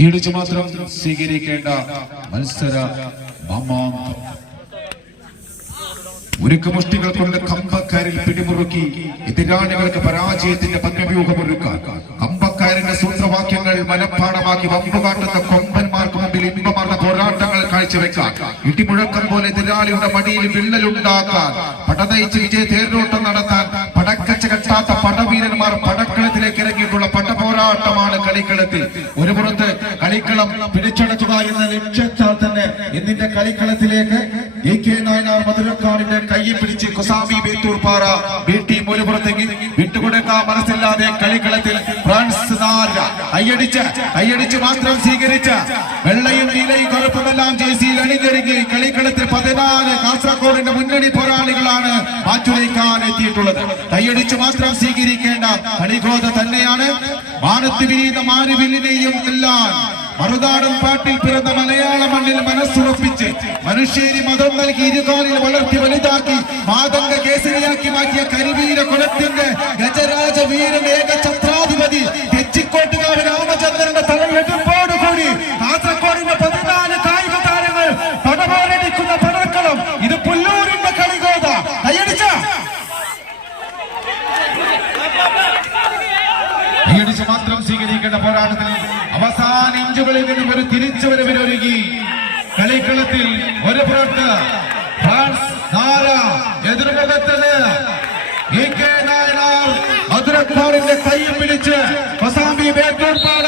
ഈടിച്ചു മാത്രം സ്വീകരിക്കേണ്ട മത്സര മാമാങ്കം. ഉരുക്കുമുഷ്ടികൾ കൊണ്ട് കമ്പക്കാരിൽ പിടിമുറുക്കി എതിരാളികൾക്ക് പരാജയത്തിന്റെ പദ്മവ്യൂഹമൊരുക്കാൻ കമ്പക്കാരന്റെ സൂത്രവാക്യങ്ങൾ മനഃപ്പാടമാക്കി വമ്പുകാട്ടുന്ന കൊമ്പന്മാർക്ക് മുമ്പിൽ ഇമ്പമാർന്ന പോരാട്ടങ്ങൾ കാഴ്ചവെക്കാൻ ഇടിമുഴക്കം പോലെ എതിരാളിയുടെ മടിയിൽ വിള്ളലുണ്ടാക്കാൻ പടനയിച്ച് വിജയ തേരോട്ടം നടത്താൻ പടക്കച്ച കെട്ടാത്ത പടവീരന്മാർ പടക്കളത്തിലേക്ക് ഇറങ്ങിയിട്ടുള്ള പടപോരാട്ടമാണ് കളിക്കളത്തിൽ. ഒരു പുറത്ത് കളിക്കളം പിടിച്ചടക്കുക എന്ന ലക്ഷ്യത്താൽ തന്നെ ഇന്നിന്റെ കളിക്കളത്തിലേക്ക് AK നായനാർ മധുരക്കാടിന്റെ കയ്യിൽ പിടിച്ച് കൊസാമി ബേത്തൂർപ്പാറ ടീം ഒരു പുറത്തേക്ക് വിട്ടുകൊടുക്കാൻ മനസ്സില്ലാതെ കളിക്കളത്തിൽ ഫ്രാൻസ് കൈയടിച്ച് മാത്രം സ്വീകരിച്ച വെള്ളയും നീലയും കറുപ്പുമെല്ലാം ജേഴ്സിയിൽ അണിഞ്ഞൊരുങ്ങി കളിക്കളത്തിൽ 14 കാസർഗോഡിന്റെ മുന്നണി പോരാളികളാണ് മാറ്റുരയ്ക്കാൻ എത്തിയിട്ടുള്ളത്. കൈയടിച്ച് മാത്രം സ്വീകരിക്കേണ്ട കളിഗോത തന്നെയാണ്. മാനത്ത് വിരീത മാനുവിലിനെയും എല്ലാം മറുനാടൻ പാട്ടിൽ പിറന്ന മലയാള മണ്ണിൽ മനസ്സുറപ്പിച്ച് മനുഷ്യരി മതം നൽകി ഇരുകാലിൽ വളർത്തി വലുതാക്കി മാതംഗ കേസരിയാക്കി മാറ്റിയ കരിവീര കുലത്തിന്റെ ഗജരാജ വീരൻ ഏക ഛത്രാധിപതി തെച്ചിക്കോട്ടുകാവ് രാമചന്ദ്രന്റെ തലയെടുപ്പോടുകൂടി കാസർഗോഡിന്റെ 14 കായിക താരങ്ങൾ പടപോരടിക്കുന്ന പടക്കളം. ഇത് പുല്ലൂരിന്റെ കളിഗോത. കൈയടിച്ച് മാത്രം സ്വീകരിക്കേണ്ട പോരാട്ടത്തിൽ അവസാന ഇഞ്ചുകളിൽ നിന്നും ഒരു തിരിച്ചുവരവിനൊരുങ്ങി കളിക്കളത്തിൽ ഒരു പുറത്ത് ഫ്രാൻസ് എതിർമുഖത്തത് AK നായനാർ മധുരക്കാടിന്റെ കൈ പിടിച്ച് കൊസാമ്പി ബേത്തൂർപ്പാറ